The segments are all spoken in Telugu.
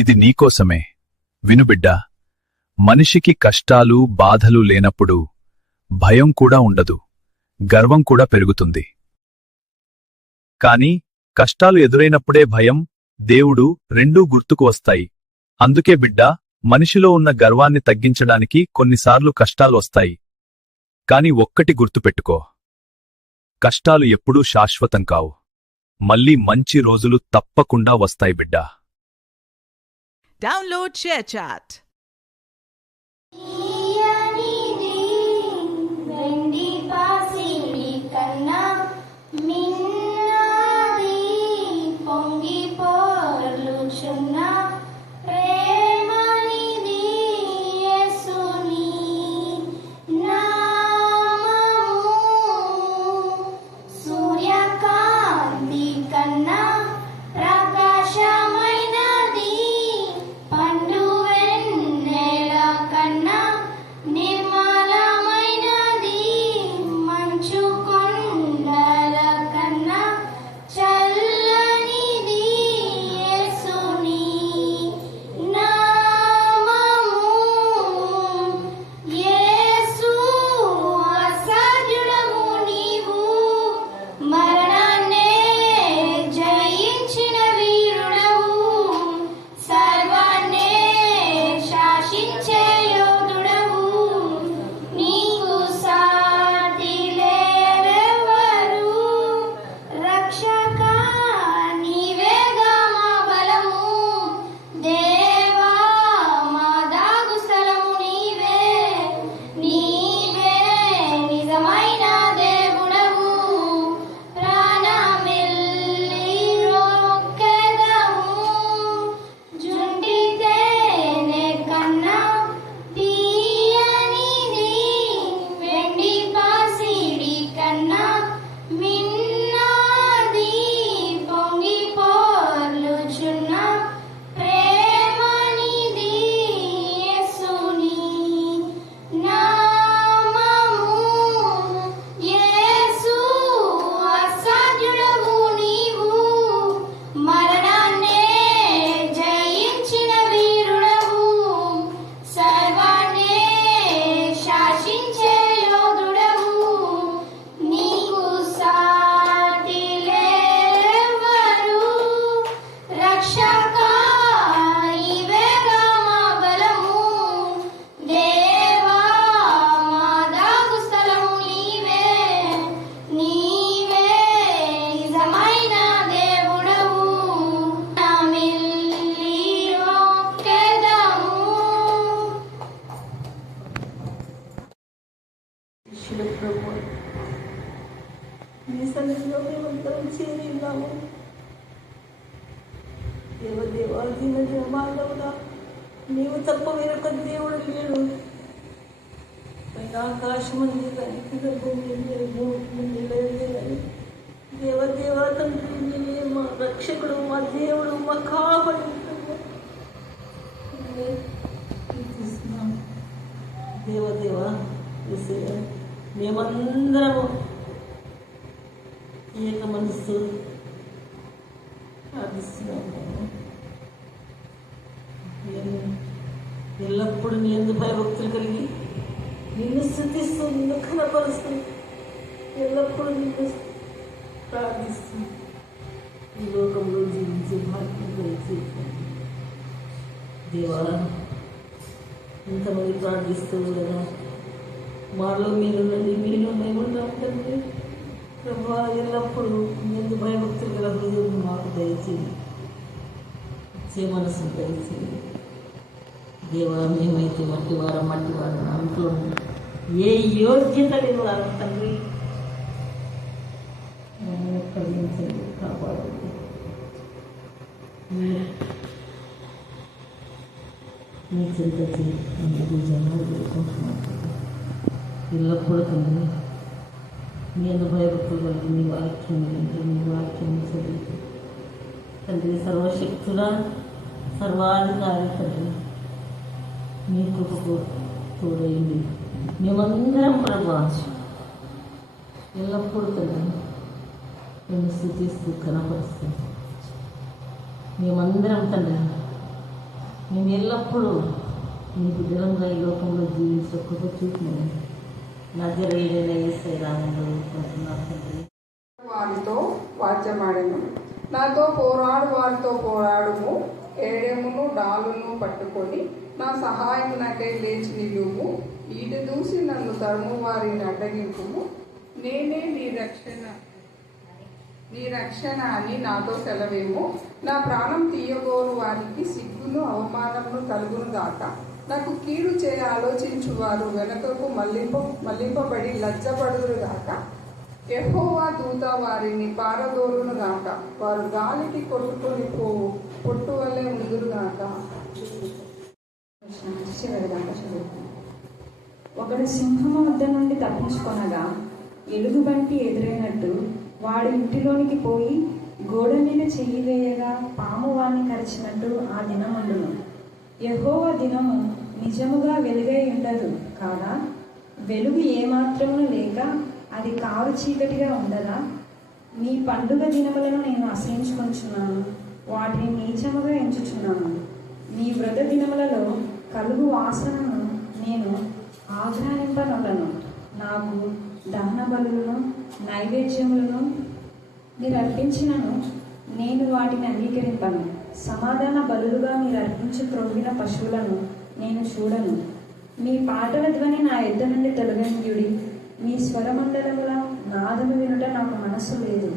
ఇది నీకోసమే. విను బిడ్డా, మనిషికి కష్టాలు బాధలు లేనప్పుడు భయం కూడా ఉండదు, గర్వం కూడా పెరుగుతుంది. కాని కష్టాలు ఎదురైనప్పుడే భయం, దేవుడు రెండూ గుర్తుకు వస్తాయి. అందుకే బిడ్డా, మనిషిలో ఉన్న గర్వాన్ని తగ్గించడానికి కొన్నిసార్లు కష్టాలు వస్తాయి. కాని ఒక్కటి గుర్తుపెట్టుకో, కష్టాలు ఎప్పుడూ శాశ్వతం కావు. మళ్ళీ మంచి రోజులు తప్పకుండా వస్తాయి బిడ్డా. Download ShareChat. నీ సన్నిధిలో మేమందరం చేరి ఉన్నాము. దేవదేవా, దీన మానవుడా, నీవు తప్ప వేరొక దేవుడు లేడు. పైన ఆకాశం ఉంది కానీ కింద భూమి లేదు. దేవదేవా తండ్రి, నీవే మా రక్షకుడు, మా దేవుడు, మా కాపరి. దేవదేవా, మేమందరము ఏక మనస్సు ప్రార్థిస్తున్నాము. ఎల్లప్పుడూ నీ యందు భయభక్తులు కలిగి నిన్ను స్తుతిస్తూ, నిన్ను కనపరుస్తూ, ఎల్లప్పుడూ నిన్ను ప్రార్థిస్తూ ఈ లోకంలో జీవించే భాగ్యం దయచేయండి. దేవా, ఇంతమంది ప్రార్థిస్తూ కదా, మాలో మీరుండండి, మీరు మేముంటాం తండ్రి. ప్రభా, ఎల్లప్పుడూ ఎందు భయభక్తులు గల హృదయం మాకు దయచేయండి, ఇచ్చే మనసును దయచేయండి. దేవా, మేమైతే మట్టివారం అంటూ ఏ యోగ్యత లేని వారం తండ్రి. కలిగించండి, కాపాడండి. నీ చింతచి అందుకు జనాలు వేడుకుంటున్నాను. ఎల్లప్పుడూ తండ్రి నీ అందు భయభక్తులు కలిగి నీ వాక్యం వింటూ, నీ వాక్యం చదివి తండ్రి, సర్వశక్తుల సర్వాధికారి తండ్రి, నీ కృపకు తోడైంది. మేమందరం ప్రభా ఎల్లప్పుడూ తండ్రి నిన్ను స్తుతిస్తూ కనపరుస్తూ మేమందరం తండ్రి మేము ఎల్లప్పుడూ నీ బిడ్డలంగా ఈ లోకంలో జీవించే కృప చూపును నజరేయుడైన యేసయ్య నామములో కొంటున్నాను తండ్రి. వారితో వాద్యమాడెను, నాతో పోరాడు వారితో పోరాడుము, ఏడెమును డాలును పట్టుకొని నా సహాయమునకై లేచి నిలువు, ఈటు దూసి నన్ను తరుము వారిని అడ్డగింపుము, నేనే నీ రక్షణ అని నాతో సెలవేమో. నా ప్రాణం తీయగోరు వారికి సిగ్గును అవమానమును కలుగును గాక. నాకు కీడు చేయ ఆలోచించువారు వెనకకు మళ్లింపబడి లజ్జపడుదురు గాక. యెహోవా దూత వారిని పారదోలును గాక. వారు గాలికి కొట్టుకొని పోవు పొట్టు వల్లే ఉందురు గాక. ఒకడు సింహము వద్ద నుండి తప్పించుకొనగా ఎలుగుబంటి ఎదురైనట్టు వాడు ఇంటిలోనికి పోయి గోడ మీద చెయ్యి వేయగా పాము వాణ్ణి కరిచినట్టు ఆ దినమండును. యెహోవా దినము నిజముగా వెలుగై ఉండదు కాదా? వెలుగు ఏమాత్రమును లేక అది కారు చీకటిగా ఉండదా? మీ పండుగ దినములను నేను అసహించుకొంచున్నాను, వాటిని నీచముగా ఎంచుచున్నాను. మీ వ్రత దినములలో కలుగు వాసనను నేను ఆగ్రహింపనొలను. నాకు దహన బలులను నైవేద్యములను మీరు అర్పించినను నేను వాటిని అంగీకరింపను. సమాధాన బలులుగా మీరు అర్పించి త్రొవ్విన పశువులను నేను చూడను. మీ పాటల ధ్వని నా ఎద్ద నుండి తొలగించుడి. మీ స్వరమండలముల నాదము వినుట నాకు మనస్సు లేదు.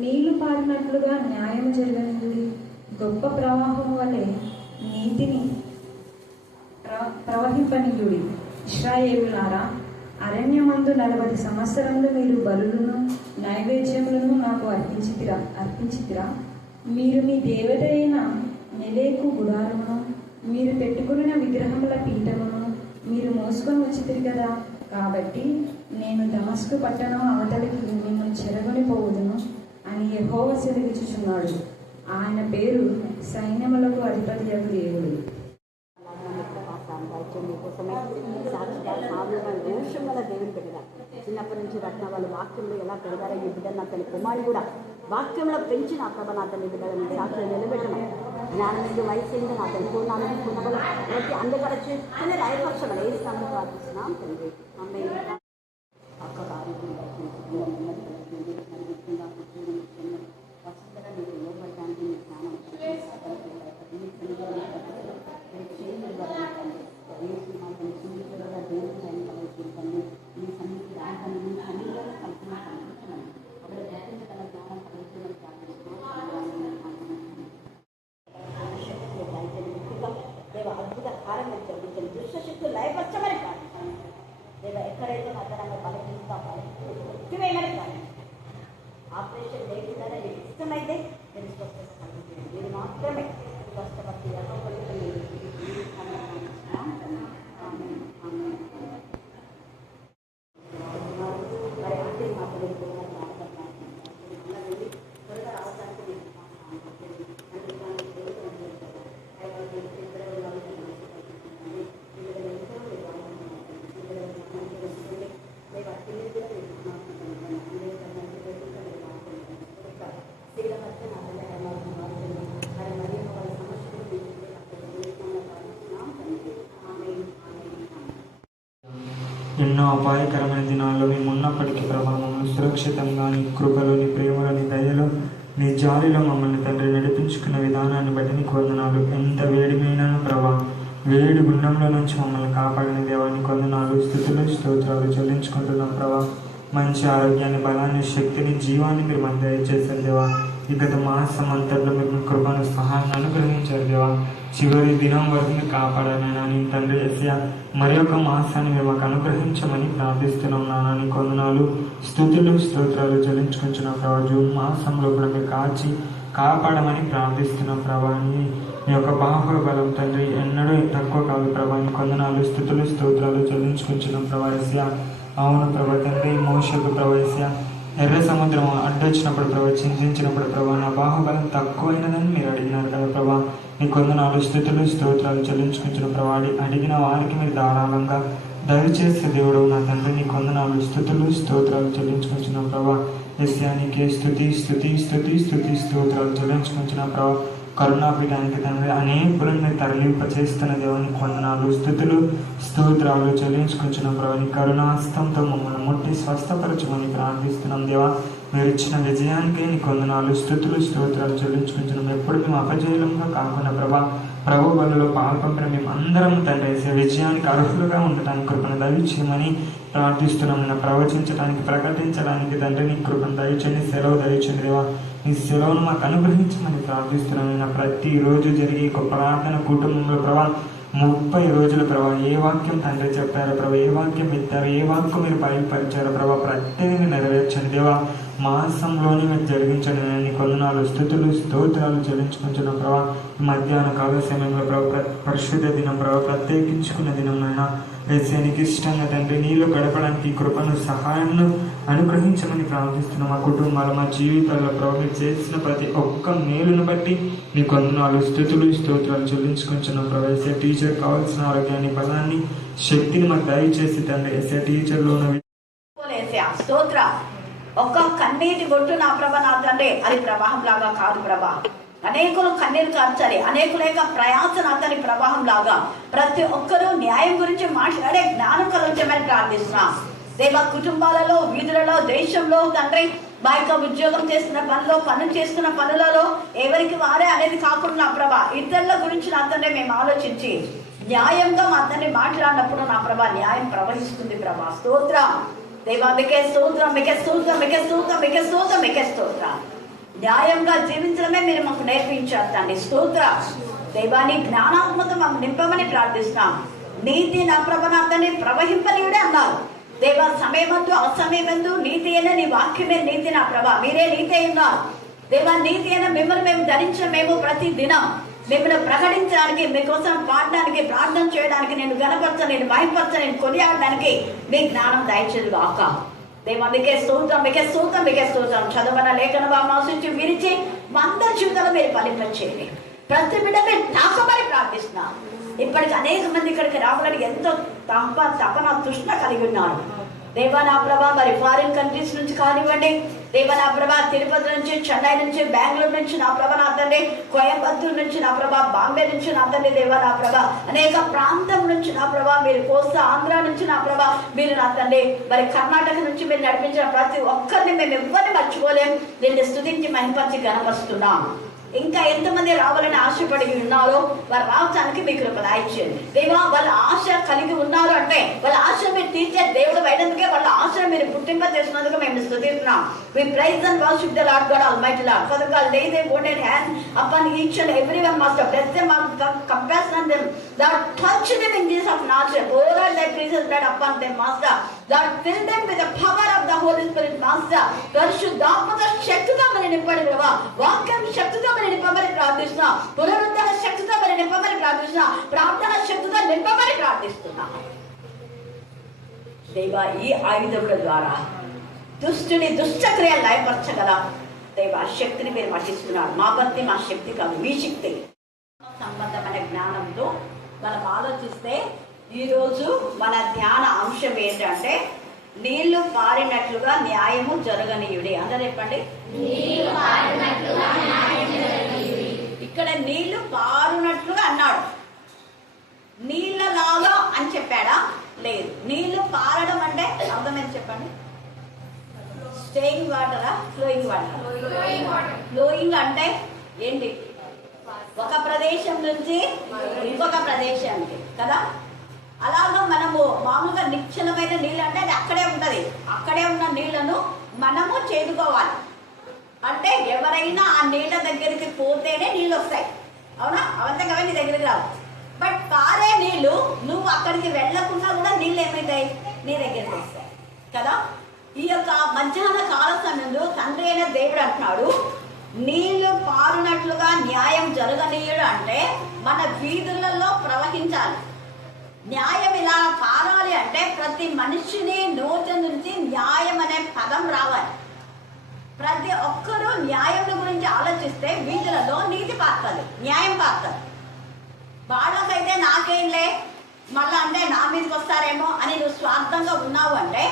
నీళ్లు పారినట్లుగా న్యాయము జరగనియుడి. గొప్ప ప్రవాహం వలె నీతిని ప్రవహింపనియుడి. ఇశ్రాయేలులారా, అరణ్యమందు 40 సంవత్సరములు మీరు బలులను నైవేద్యములను నాకు అర్పించితిరా. మీరు మీ దేవత అయిన మెలేకు గుడారమును మీరు పెట్టుకున్న విగ్రహముల పీఠమును మీరు మోసుకొని వచ్చితిరి కదా. కాబట్టి నేను దమస్కు పట్టణం అవతలికి మిమ్మల్ని చెరగొని పోవుదును అని యెహోవా సెలవిచ్చుచున్నాడు. ఆయన పేరు సైన్యములకు అధిపతియగు దేవుడు. దోషం వల్ల దేవుని పెట్టిన చిన్నప్పటి నుంచి రత్న వాళ్ళు వాక్యంలో ఎలా పెడతారో ఈ బిడ్డ నా తల్లి కుమారి కూడా వాక్యంలో పెంచి నా ప్రభ నా తల్లి బిడ్డ సాక్షులు నిలబెట్టడం జ్ఞానం నుంచి వయసు ఏంటో నా తల్లి పూర్ణాలను కుటుంబాలు ప్రతి అందుకల చేస్తూనే రాయపక్షం వేస్తామని ప్రార్థిస్తున్నాం తండ్రి. అమ్మాయి అక్కడ వసంతగా మీరు లోపడడానికి మీ జ్ఞానం అద్భుత కార్యం జరిగించండి. దుష్టశక్తులు లయపరచమని ప్రార్థించాను. లేదా ఎక్కడైతే మధ్యాహ్నంగా బలహీనమని కానీ ఆపరేషన్ లేకుండానే మీకు ఇష్టమైతే మీరు స్వస్థత కలిగించండి. మీరు మాత్రమే స్వస్థపడి మరి అంటే మాత్రం త్వరగా రావడానికి ఎన్నో అపాయకరమైన దినాల్లో మేము ఉన్నప్పటికీ ప్రభా మమ్మల్ని సురక్షితంగా నీ కృపలో నీ ప్రేమలో నీ దయలో నీ జాలిలో మమ్మల్ని తండ్రి నడిపించుకున్న విధానాన్ని బట్టి నీకు వందనాలు. ఎంత వేడిమైనాను ప్రభా వేడి గుండంలో నుంచి మమ్మల్ని కాపాడిన దేవానికి వందనాలు, స్తుతులు స్తోత్రాలు చెల్లించుకుంటున్నాం ప్రభా. మంచి ఆరోగ్యాన్ని, బలాన్ని, శక్తిని, జీవాన్ని మీరు మాకు దయచేశారు దేవా. ఈ గత మాసం అంతట్లో మీరు మీ కృపను సహాయాన్ని అనుగ్రహించారు దేవా. చివరి దినం వరకు మీరు కాపాడానైనా నీ తండ్రి యేసయ్యా మరి ఒక మాసాన్ని మేము మాకు అనుగ్రహించమని ప్రార్థిస్తున్నాం నాన్న. నీ కొందనాలు స్తుతులు స్తోత్రాలు చెల్లించుకుంటున్నాం ప్రభా. జూన్ మాసంలో కూడా మీరు కాపాడమని ప్రార్థిస్తున్నాం ప్రభా. మీ యొక్క బాహుబలం తండ్రి ఎన్నడూ తక్కువ కాదు ప్రభా. నీ కొందనాలు స్తుతులు స్తోత్రాలు చెల్లించుకుంటున్నాం ప్రభా యేసయ్యా. అవును ప్రభా తండ్రి, మోషకు ప్రభా యేసయ్యా ఎర్ర సముద్రం అడ్డొచ్చినప్పుడు ప్రభా, చింతించినప్పుడు ప్రభా నా బాహుబలం తక్కువైనదని మీరు అడిగినారు కదా ప్రభా. నీ కొందనాలు స్థుతులు స్తోత్రాలు చెల్లించుకుంటున్న ప్రభా. అడిగిన వారికి మీరు ధారాళంగా దయచేసే దేవుడు నా తండ్రి. నీ కొందనాలు స్థుతులు స్తోత్రాలు చెల్లించుకుంటున్నాం ప్రభా. యేసయ్యా నీకే స్తుతి స్తుతి స్తుతి స్తుతి స్తోత్రాలు చెల్లించుకుంటున్నాం ప్రభా. కరుణాపీఠానికి తండ్రి అనేకులను తరలింప చేస్తున్న దేవునికి వందనాలు, స్తుతులు స్తోత్రాలు చెల్లించుకుంటున్నాం ప్రభు. నీ కరుణాస్తంతో మమ్మల్ని ముట్టి స్వస్థపరచమని ప్రార్థిస్తున్నాం దేవా. మీరు ఇచ్చిన విజయానికి నీకు వందనాలు, స్తుతులు స్తోత్రాలు చెల్లించుకుంటున్నాం. ఎప్పుడు మేము అపజయంగా కాకుండా ప్రభు బలలో పాల్పంపిన మేము అందరం తండ్రి విజయానికి అర్హులుగా ఉండటానికి కృపను దయచేయమని ప్రార్థిస్తున్నాం. ప్రవచించడానికి ప్రకటించడానికి తండ్రి నీ కృపను దయచేయండి, సెలవు దయచేయండి దేవా. నీ సెలవును మాకు అనుగ్రహించమని ప్రార్థిస్తున్నాను. ప్రతిరోజు జరిగే ఒక ప్రార్థన కుటుంబంలో ప్రభా 30 రోజులు ప్రభా ఏ వాక్యం తండ్రి చెప్పారో ప్రభా, ఏ వాక్యం ఎత్తారో, ఏ వాక్యం మీరు బయలుపరిచారో ప్రభా ప్రత్యేకంగా నెరవేర్చండి దేవా. మాసంలోనే మీరు జరిగించండి. నీ కొందనాలు స్తుతులు స్తోత్రాలు చెల్లించుకుంటున్నాం ప్రభా. మధ్యాహ్న కాల సమయంలో ప్రభా పరిశుద్ధ దినం ప్రభా, ప్రత్యేకించుకున్న దినం నాయన నీకు ఇష్టంగా తండ్రి నీళ్ళు గడపడానికి కృపను సహాయాన్ని అనుగ్రహించమని ప్రార్థిస్తున్నాం. మా కుటుంబాలు మా జీవితాల్లో ప్రభు మీరు చేసిన ప్రతి ఒక్క మేలును బట్టి నీ కొందనాలు స్తుతులు స్తోత్రాలు చెల్లించుకుంటున్నాం ప్రభు. టీచర్ కావాల్సిన ఆరోగ్యాన్ని, బలాన్ని, శక్తిని మాకు దయచేసి తండ్రి టీచర్లో స్తోత్ర ఒక్క కన్నీటి బొట్టు నా ప్రభ నా తండ్రి అది ప్రవాహం లాగా కాదు ప్రభా. అనేకులు కన్నీరు కార్చాలి, అనేకుల యొక్క ప్రయాస అతని ప్రవాహం లాగా ప్రతి ఒక్కరూ న్యాయం గురించి మాట్లాడే జ్ఞానం కలుగుతామని ప్రార్థిస్తున్నాం దేవా. కుటుంబాలలో, వీధులలో, దేశంలో తండ్రి మా యొక్క ఉద్యోగం చేస్తున్న పనిలో, పనులు చేస్తున్న పనులలో ఎవరికి వారే అనేది కాకుండా ప్రభా ఇతరుల గురించి నా తండ్రి మేము ఆలోచించి న్యాయంగా మా తండ్రి మాట్లాడినప్పుడు నా ప్రభా న్యాయం ప్రవహిస్తుంది ప్రభా. స్తోత్రం దేవా, మీకే స్తోత్రం, మీకే స్తోత్రం, మీకే స్తోత్రం, మీకే స్తోత్రం, మీకే స్తోత్రం. న్యాయంగా జీవించడమే మీరు మాకు నేర్పించారు తండ్రి. స్తోత్ర దైవాన్ని జ్ఞానాత్మక మాకు నింపమని ప్రార్థిస్తున్నాం. నీతి నా ప్రభనాథని ప్రవహింపనీయుడే అన్నారు దేవా. సమయమందు అసమయమందు నీతి అయినా నీ వాక్యమే నీతి నా ప్రభ, మీరే నీతి అయి ఉన్నారు దేవా. నీతి అయినా మిమ్మల్ని మేము ధరించిన మేము ప్రతి దినం మిమ్మల్ని ప్రకటించడానికి, మీకోసం పాడడానికి, ప్రార్థన చేయడానికి, నేను గణపరచ, నేను మహింపరచ, నేను కొనియాడడానికి మీ జ్ఞానం దయచేది కాక దేవా. మీకే స్తోత్రం, మీకే స్తోత్రం, మీకే స్తోత్రం. చదవన లేఖన మాసించి విరిచి వంద జీవితాలు మీరు ఫలింపచేయండి. ప్రతి బిడ్డ మీరు తాకమని ప్రార్థిస్తున్నాం. ఇప్పటికి అనేక మంది ఇక్కడికి రావాలని ఎంతో తపన తృష్ణ కలిగి ఉన్నారు దేవా నా ప్రభా. మరి ఫారిన్ కంట్రీస్ నుంచి కానివ్వండి దేవా నా ప్రభా, తిరుపతి నుంచి, చెన్నై నుంచి, బెంగళూరు నుంచి నా ప్రభా నా తండ్రి, కోయంబత్తూరు నుంచి నా ప్రభా, బాంబే నుంచి నా తండ్రి దేవా నా ప్రభా, అనేక ప్రాంతం నుంచి నా ప్రభా మీరు, కోస్తా ఆంధ్ర నుంచి నా ప్రభా మీరు నా తండ్రి, మరి కర్ణాటక నుంచి మీరు నడిపించిన ప్రతి ఒక్కరిని మేము ఎవరిని మర్చిపోలేం. నిన్ను స్తుతించి మహింపరిచి గణపరుస్తున్నాం. ఇంకా ఎంతమంది రావాలని ఆశపడి ఉన్నారో వారు రావడానికి మీకు కృప దయచేయండి దేవా. వాళ్ళ ఆశ కలిగి ఉన్నారు అంటే వాళ్ళ ఆశ మీరు తీర్చే దేవుడు అయినందుకే వాళ్ళ ఆశను మీరు పుట్టింప చేసినందుకు మేము స్తుతిస్తున్నాం. We praise and worship the Lord God Almighty Lord. Father God, lay their golden hand upon each and everyone, Master. Bless them on compassion on them. Thou touch them in this of Nazareth. Pour out thy precious blood upon them, Master. Thou fill them with the power of the Holy Spirit, Master. పరిశుద్ధాత్మక శక్తితో మరి నింపండి ప్రభా. వాక్యం శక్తితో మరి నింపమని ప్రార్థిస్తున్నా. పునరుద్ధరణ శక్తితో మరి నింపమని ప్రార్థిస్తున్నా. ప్రార్థన శక్తితో నింపమని ప్రార్థిస్తున్నా దేవా. ఈ ఆయుధముల ద్వారా దుష్టుని దుష్టక్రియలు లయపరచగల దేవా శక్తిని మీరు పట్టిస్తున్నారు. మా భక్తి మా శక్తి కాదు, మీ శక్తి. సంబంధమైన జ్ఞానంతో మనం ఆలోచిస్తే ఈరోజు మన ధ్యాన అంశం ఏంటంటే నీళ్లు పారినట్లుగా న్యాయము జరగనీయుడి. అందరూ చెప్పండి, ఇక్కడ నీళ్లు పారునట్లుగా అన్నాడు. నీళ్ళలాగా అని చెప్పాడా? లేదు. నీళ్లు పారడం అంటే అర్థం ఏంటి చెప్పండి? స్టేయింగ్ వాటరా, ఫ్లోయింగ్ వాటర్? ఫ్లోయింగ్ అంటే ఏంటి? ఒక ప్రదేశం నుంచి ఇంకొక ప్రదేశానికి కదా. అలాగా మనము మామూలుగా నిశ్చలమైన నీళ్ళు అంటే అది అక్కడే ఉంటుంది. అక్కడే ఉన్న నీళ్లను మనము చేదుకోవాలి. అంటే ఎవరైనా ఆ నీళ్ళ దగ్గరికి పోతేనే నీళ్ళు వస్తాయి, అవునా? అవంతకవే నీ దగ్గరికి రావు. బట్ పారే నీళ్ళు నువ్వు అక్కడికి వెళ్ళకుండా కూడా నీళ్ళు ఏమవుతాయి? నీ దగ్గరికి వస్తాయి కదా. ఈ యొక్క మధ్యాహ్న కాల సమయంలో తండ్రి అయిన దేవుడు అంటున్నాడు, నీళ్లు పారునట్లుగా న్యాయం జరగనీయుడు. అంటే మన వీధులలో ప్రవహించాలి న్యాయం. ఇలా పారాలి అంటే ప్రతి మనిషిని నోటి నుంచి న్యాయం అనే పదం రావాలి. ప్రతి ఒక్కరూ న్యాయం గురించి ఆలోచిస్తే వీధులలో నీతి పారుతుంది, న్యాయం పారుతుంది. వాళ్ళకైతే నాకేంలే మళ్ళా అంటే నా మీదకి వస్తారేమో అని నువ్వు స్వార్థంగా ఉన్నావు అంటే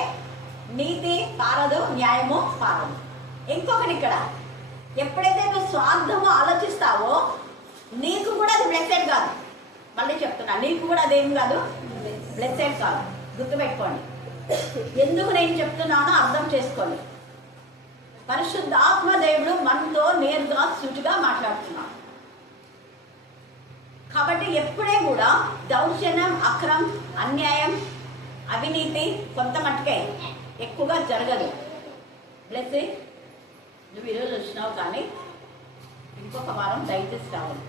నీతి పారదు, న్యాయము పారదు. ఇంకొకటి ఇక్కడ, ఎప్పుడైతే నువ్వు స్వార్థము ఆలోచిస్తావో నీకు కూడా అది బ్లెస్సెడ్ కాదు. మళ్ళీ చెప్తున్నా, నీకు కూడా అదేం కాదు, బ్లెస్సెడ్ కాదు. గుర్తుపెట్టుకోండి. ఎందుకు నేను చెప్తున్నానో అర్థం చేసుకోండి. పరిశుద్ధాత్మ దేవుడు మనతో నేరుగా సూటిగా మాట్లాడుతున్నాడు. కాబట్టి ఎప్పుడే కూడా దౌర్జన్యం, అక్రమం, అన్యాయం, అవినీతి కొంత మట్టుకే, ఎక్కువగా జరగదు. బ్లెస్సి నువ్వు ఈరోజు వచ్చినావు, కానీ ఇంకొక వారం దయచేసి రావాలి.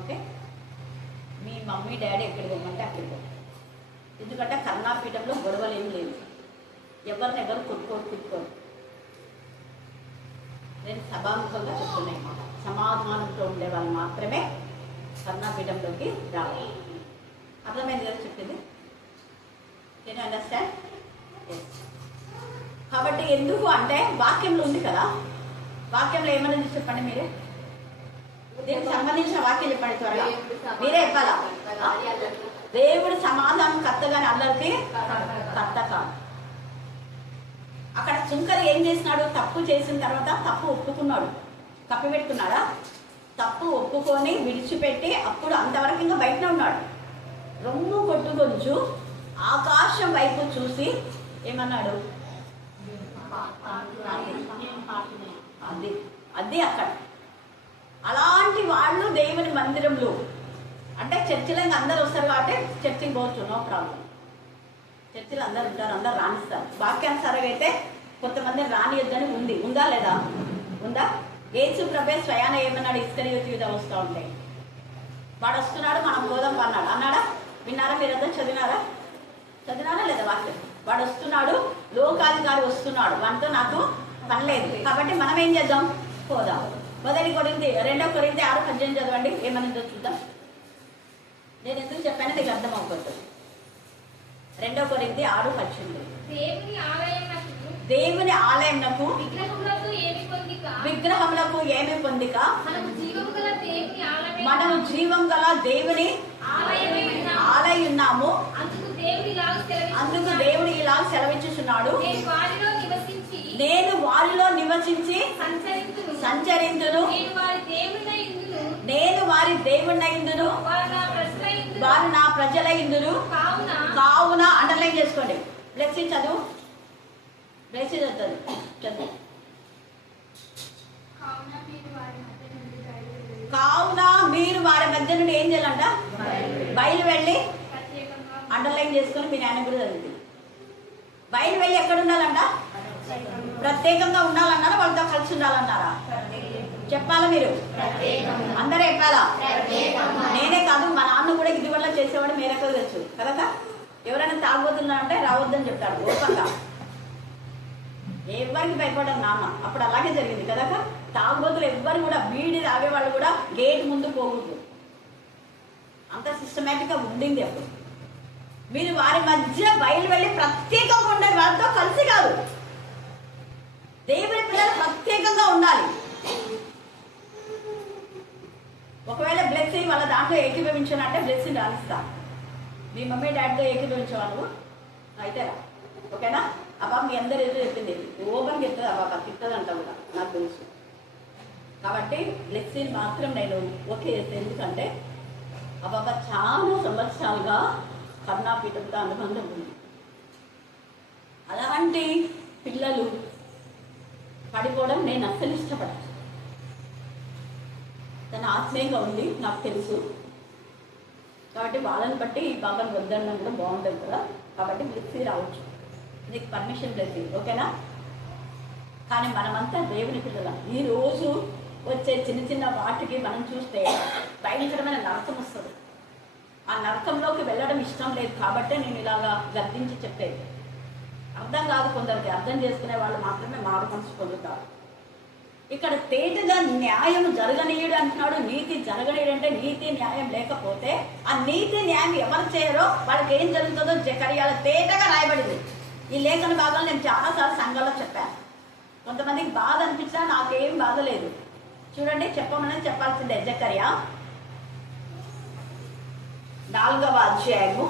ఓకే, మీ మమ్మీ డాడీ ఎక్కడికి పోమంటే అక్కడికి పో. ఎందుకంటే కర్ణాపీఠంలో గొడవలు ఏం లేవు, ఎవరినెవరు కొట్టుకోరు. నేను సభాముఖంగా చెప్తున్నాయి, సమాధానంతో ఉండే వాళ్ళు మాత్రమే కర్ణాపీఠంలోకి రావాలి. అర్థమైంది కదా చెప్పింది? Can you understand? ఎస్. కాబట్టి ఎందుకు అంటే వాక్యంలో ఉంది కదా, వాక్యంలో ఏమన్నది చెప్పండి మీరే. దీనికి సంబంధించిన వాక్యం చెప్పండి త్వరగా, మీరే చెప్పాలా. దేవుడు సమాధానం కర్తగాని అల్లరికి కర్త కాదు. అక్కడ సుంకరి ఏం చేసినాడు? తప్పు చేసిన తర్వాత తప్పు ఒప్పుకున్నాడు. కప్పిపెట్టుకున్నాడా? తప్పు ఒప్పుకొని విడిచిపెట్టి అప్పుడు అంతవరకు ఇంకా బయటనే ఉన్నాడు. రొమ్ము కొట్టుకొంచు ఆకాశం వైపు చూసి ఏమన్నాడు? అది అక్కడ. అలాంటి వాళ్ళు దేవుని మందిరంలో, అంటే చర్చిలో ఇంకా అందరు వస్తారు కాబట్టి చర్చికి పోవచ్చు, నో ప్రాబ్లం. చర్చిలో అందరు ఉంటారు, అందరు రాణిస్తారు. వాక్యానుసారం అయితే కొంతమంది రానియొద్దని ఉంది. ఉందా లేదా? ఉందా? యేసు ప్రభే స్వయాన ఏమన్నాడు? ఇస్కరియోతు యూదా వస్తూ ఉంటాయి, వాడు వస్తున్నాడు, మనం పోదాం అన్నాడు. అన్నాడా? విన్నారా? మీరందరూ చదివినారా లేదా వాక్యం? వాడు వస్తున్నాడు, లోకాధికారి వస్తున్నాడు, వాటితో నాకు పని లేదు, కాబట్టి మనం ఏం చేద్దాం? పోదాం. 2 కొరింథీ 6:18 చదవండి, ఏమనిందో చూద్దాం. నేను ఎందుకు చెప్పానో నీకు అర్థం అవుతుంది. 2 కొరింథీ 6:18. దేవుని ఆలయంకు విగ్రహములకు ఏమి పొందిక, మనము జీవం గల దేవుని ఆలయున్నాము. అందుకు దేవుడు ఇలా సెలవిచ్చుచున్నాడు, నేను వారిలో నివసించి సంచరించును, నేను వారి దేవుడైందును, వారు నా ప్రజలైందును. కావున అండర్లైన్ చేసుకోండి. బ్లెస్సీ చదువు, బ్లెస్సీ చదువు. కావున మీరు వారి మధ్య నుండి ఏం చేయాలంట? బయలు వెళ్ళి, అండర్లైన్ చేసుకొని మీ నాన్న కూడా చదివింది. బయలు వెళ్ళి ఎక్కడ ఉండాలంట? ప్రత్యేకంగా ఉండాలన్నారా? వాళ్ళతో కలిసి ఉండాలన్నారా? చెప్పాలా మీరు? అందరూ చెప్పాలా? నేనే కాదు, మా నాన్న కూడా ఇది వల్ల చేసేవాడు, మీరెక్కడ తెలుసు కదా. ఎవరైనా తాగబోతున్నా అంటే రావద్దని చెప్తాడు ఓపెన్గా. ఎవరికి భయపడదు నాన్న. అప్పుడు అలాగే జరిగింది కదా. తాగుబోతులు ఎవ్వరు కూడా, బీడి తాగేవాళ్ళు కూడా గేట్ ముందు పోకూడదు. అంత సిస్టమేటిక్గా ఉండింది అప్పుడు. మీరు వారి మధ్య బయలు వెళ్ళి ప్రత్యేకంగా ఉండే వారితో కలిసి కాదు, దేవుని పిల్లలు ప్రత్యేకంగా ఉండాలి. ఒకవేళ బ్లెస్సింగ్ వాళ్ళ దాంట్లో ఏకీభవించానంటే బ్లెస్సింగ్ రాణిస్తా. మీ మమ్మీ డాడీతో ఏకీభవించేవాళ్ళు అయితే రా, ఓకేనా? అబ్బా మీ అందరు ఏదో చెప్పింది ఓపెన్ చెప్తుంది, అబ్బా తిట్టదంట కూడా నాకు తెలుసు. కాబట్టి బ్లెస్సింగ్ మాత్రం నేను ఓకే చేస్తే, ఎందుకంటే అబ్బాబా చాలా సంవత్సరాలుగా కర్ణాపీఠంతో అనుబంధం ఉంది. అలాంటి పిల్లలు పడిపోవడం నేను అస్సలు ఇష్టపడను. తన ఆత్మీయంగా ఉంది నాకు తెలుసు, కాబట్టి వాళ్ళని బట్టి ఈ భాగం వద్దడం కూడా బాగుంటుంది కదా. కాబట్టి బ్లెస్సింగ్ రావచ్చు, నీకు పర్మిషన్ బ్లెస్సింగ్, ఓకేనా? కానీ మనమంతా దేవుని పిల్లలం. ఈరోజు వచ్చే చిన్న చిన్న వాటికి మనం చూస్తే భయంకరమైన నరకం వస్తుంది. ఆ నరకంలోకి వెళ్ళడం ఇష్టం లేదు, కాబట్టే నేను ఇలాగా గర్దించి చెప్పేది. అర్థం కాదు కొందరికి, అర్థం చేసుకునే వాళ్ళు మాత్రమే మారు మనసు పొందుతారు. ఇక్కడ తేటగా న్యాయం జరగనీయుడు అంటున్నాడు. నీతి జరగనీయుడు అంటే నీతి న్యాయం లేకపోతే ఆ నీతి న్యాయం ఎవరు చేయరో వాళ్ళకి ఏం జరుగుతుందో జకర్యాల తేటగా రాయబడింది. ఈ లేఖన భాగాలు నేను చాలాసార్లు సంఘాల్లో చెప్పాను. కొంతమందికి బాధ అనిపించినా నాకేం బాధ లేదు. చూడండి, చెప్పమని చెప్పాల్సిందే. జకర్యా 4వ అధ్యాయము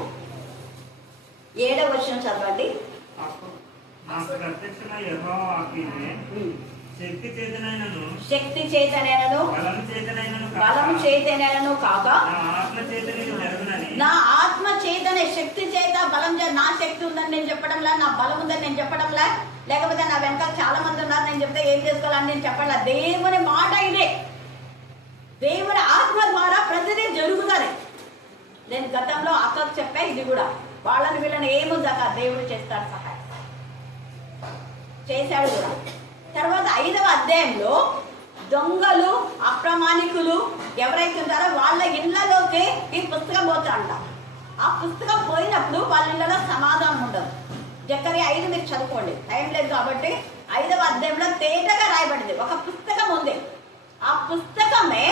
7వ వచనం చదవండి. నాకు ప్రత్యక్షమైన యెహోవా వాక్యమే, శక్తి చేతనైనను శక్తి చేతనైనను బలము చేతనైనను కాక నా ఆత్మ చేతనే శక్తి చేత బలం నా శక్తి ఉందని నేను చెప్పడంలా, నా బలం ఉందని నేను చెప్పడంలా, లేకపోతే నా వెనక చాలా మంది ఉన్నారు నేను చెప్తే ఏం చేసుకోవాలని నేను చెప్పడంలా. దేవుని మాట ఇదే, దేవుని ఆత్మ ద్వారా ప్రతిదీ జరుగుతుంది. నేను గతంలో అక్కకు చెప్పా, ఇది కూడా వాళ్ళని వీళ్ళని ఏముందక దేవుడు చేస్తాడు, సహాయం చేశాడు కూడా. తర్వాత 5వ అధ్యాయంలో దొంగలు అప్రమాణికులు ఎవరైతే ఉంటారో వాళ్ళ ఇళ్లలోకి ఈ పుస్తకం పోతాడంట. ఆ పుస్తకం పోయినప్పుడు వాళ్ళ ఇళ్లలో సమాధానం ఉండదు. జకర్యా 5 మీరు చదువుకోండి, టైం లేదు కాబట్టి. 5వ అధ్యాయంలో తేటగా రాయబడింది, ఒక పుస్తకం ఉంది. ఆ పుస్తకమే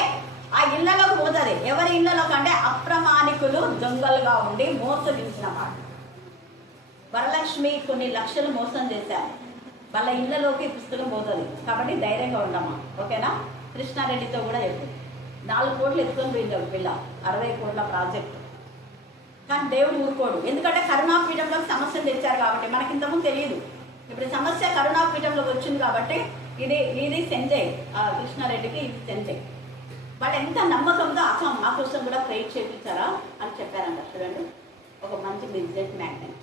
ఆ ఇళ్లలోకి పోతుంది. ఎవరి ఇళ్లలోకి అంటే అప్రమాణికులు దొంగలుగా ఉండి మోసగించిన వాడు. వరలక్ష్మి కొన్ని లక్షలు మోసం చేశారు, వాళ్ళ ఇళ్లలోకి పుస్తకం పోతుంది. కాబట్టి ధైర్యంగా ఉండమ్మా, ఓకేనా? కృష్ణారెడ్డితో కూడా చెప్పింది, 4 కోట్లు ఎత్తుకొని పోయింది పిల్ల, 60 కోట్ల ప్రాజెక్టు. కానీ దేవుడు ఊరుకోడు, ఎందుకంటే కరుణాపీఠంలోకి సమస్యలు తెచ్చారు కాబట్టి. మనకి ఇంతకుముందు తెలియదు, ఇప్పుడు సమస్య కరుణాపీఠంలోకి వచ్చింది కాబట్టి ఇది సెంజయ్, కృష్ణారెడ్డికి ఇది సెంజయ్. వాళ్ళు ఎంత నమ్మకంతో అక్క మా కోసం కూడా ప్రేట్ చేయించారా అని చెప్పారంట. చూడండి, ఒక మంచి బిజినెస్ మ్యాగ్నెట్.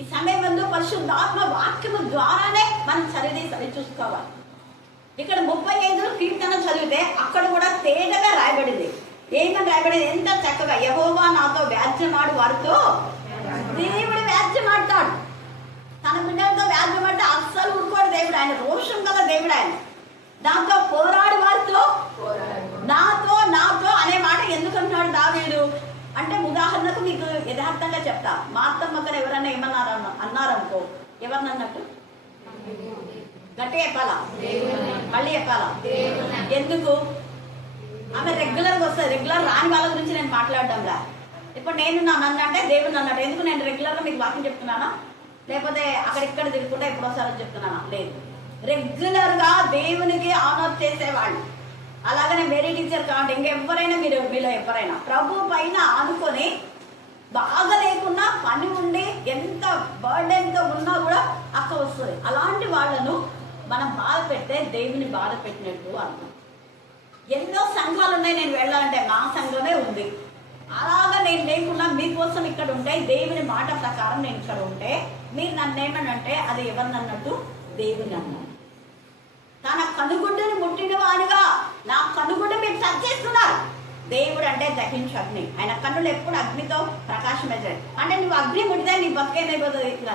ఈ సమయంలో పరిశుద్ధాత్మ వాక్యము ద్వారానే మనం సరి చూసుకోవాలి. ఇక్కడ 35 కీర్తన చదివితే అక్కడ కూడా తేటగా రాయబడింది. ఏమని రాయబడింది? ఎంత చక్కగా, యెహోవా నాతో వ్యాజ్యమాడు వారితో దేవుడు వ్యాజ్యమాడతాడు. తన బిడ్డలతో వ్యాజ్యమాడితే అస్సలు ఊరుకోడు దేవుడు. ఆయన రోషం గల దేవుడు. ఆయన నాతో పోరాడు వారితో నాతో అనే మాట ఎందుకంటున్నాడు దావీదు అంటే, ఉదాహరణకు మీకు యథార్థంగా చెప్తా. మా అత్తమ్మకరు ఎవరైనా అన్నారనుకో, ఎవరినన్నట్టు గట్టి చెప్పాలా, మళ్ళీ చెప్పాలా? ఎందుకు? ఆమె రెగ్యులర్గా వస్తుంది. రెగ్యులర్ రాని వాళ్ళ గురించి నేను మాట్లాడడంలా. ఇప్పుడు నేను నన్ను అంటే దేవుడు అన్నాడు. ఎందుకు? నేను రెగ్యులర్గా మీకు వాక్యం చెప్తున్నానా, లేకపోతే అక్కడిక్కడ తిరుగుకుంటా ఎప్పుడు వస్తారని చెప్తున్నానా? లేదు, రెగ్యులర్గా దేవునికి ఆనర్ చేసేవాళ్ళు. అలాగనే మేరీ టీచర్ కాబట్టి ఇంకెవరైనా మీలో ఎవరైనా ప్రభు పైన ఆనుకొని బాగా లేకున్నా పని ఉండి ఎంత బర్డెన్తో ఉన్నా కూడా అక్క వస్తుంది. అలాంటి వాళ్ళను మనం బాధ పెడితే దేవుని బాధ పెట్టినట్టు అర్థం. ఎన్నో సంఘాలు ఉన్నాయి, నేను వెళ్ళాలంటే నా సంఘమే ఉంది. అలాగా నేను లేకుండా మీకోసం ఇక్కడ ఉంటే, దేవుని మాట ప్రకారం నేను ఇక్కడ ఉంటే, మీరు నన్ను ఏమనంటే అది ఎవరినన్నట్టు? దేవుని అన్నాను. తన కనుగుడ్డుని ముట్టిన వారుగా నా కనుగుడ్డు మీరు చచ్చేస్తున్నారు. దేవుడు అంటే దహించు అగ్ని. ఆయన కన్నులు ఎప్పుడు అగ్నితో ప్రకాశం వేసాడు. అంటే నువ్వు అగ్ని ముట్టితే నీ బతికేమైపోతుంది ఇట్లా.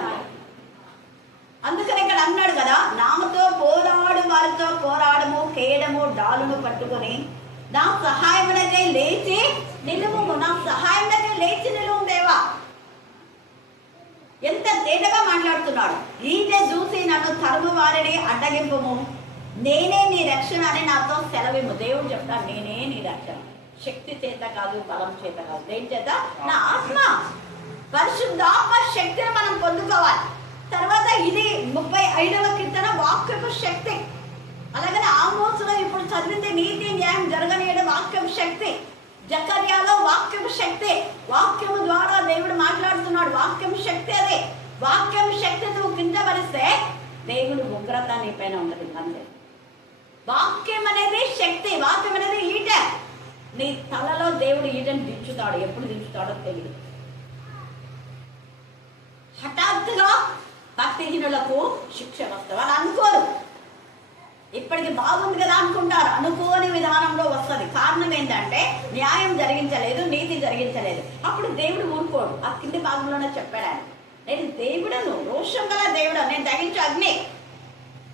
అందుకని ఇక్కడ అన్నాడు కదా, నామతో పోరాడు వారితో పోరాడము, కేడము డాలును పట్టుకొని నా సహాయమునకై లేచి నిలువు, నా సహాయమునకై లేచి నిలువు దేవా. ఎంత తేటగా మాట్లాడుతున్నాడు. ఈయన చూసి నన్ను తరుము వారిని అడ్డగింపుము, నేనే నీ రక్షణ అని నాతో సెలవిము. దేవుడు చెప్తాడు, నేనే నీ రక్షణ. శక్తి చేత కాదు, బలం చేత కాదు, దేని చేత? నా ఆత్మ. పరిశుద్ధాత్మ శక్తిని మనం పొందుకోవాలి. తర్వాత ఇది 35వ కీర్తన వాక్యపు శక్తి. అలాగనే ఆమోసులో ఇప్పుడు చదివింది నీతి న్యాయం జరగనీయడం వాక్యపు శక్తి. జకర్యాలో వాక్యపు శక్తి. వాక్యము ద్వారా దేవుడు మాట్లాడుతున్నాడు. వాక్యం శక్తి అదే. వాక్యం శక్తి నువ్వు కింద భరిస్తే దేవుడు ఉగ్రత నీ పైన ఉండదు. అంతే. వాక్యం అనేది శక్తి. వాక్యం అనేది ఈట. నీ తలలో దేవుడు ఈటను దించుతాడు. ఎప్పుడు దించుతాడో తెలియదు. హఠాత్తుగా భక్తిహీనులకు శిక్ష వస్తుంది. వాళ్ళు అనుకోరు, ఇప్పటికి బాగుంది కదా అనుకుంటారు. అనుకోని విధానంలో వస్తుంది. కారణం ఏంటంటే న్యాయం జరిగించలేదు, నీతి జరిగించలేదు. అప్పుడు దేవుడు ఊరుకోడు. ఆ కింది భాగంలోనే చెప్పాడు ఆయన, నేను దేవుడను, రోషం గల దేవుడు, నేను దహించు అగ్ని.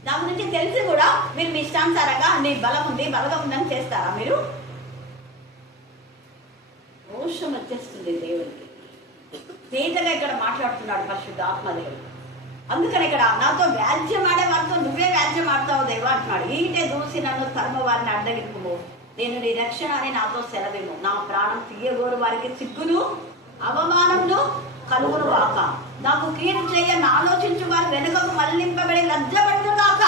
నా గురించి తెలిసి కూడా మీరు మీ ఇష్టానుసారంగా నీ బలం ఉంది, బలగం ఉందని చేస్తారా? మీరు రోషం వచ్చేస్తుంది దేవుడికి. తేటగా ఇక్కడ మాట్లాడుతున్నాడు పరిశుద్ధ ఆత్మదేవుడు. అందుకని ఇక్కడ నాతో వ్యాజ్యం ఆడే వారితో నువ్వే వ్యాజ్యం ఆడతావు దేవా అంటున్నాడు. ఈటే దూసి నన్ను తరుమ వారిని అడ్డగింపుము, నేను నీ రక్షణ అని నాతో సెలవిము. నా ప్రాణం తీయగోరు వారికి సిగ్గును అవమానమును కలుగును గాక. నాకు కీడు చేయని ఆలోచించు వారు వెనుకకు మళ్లింపబడి లజ్జపడును గాక.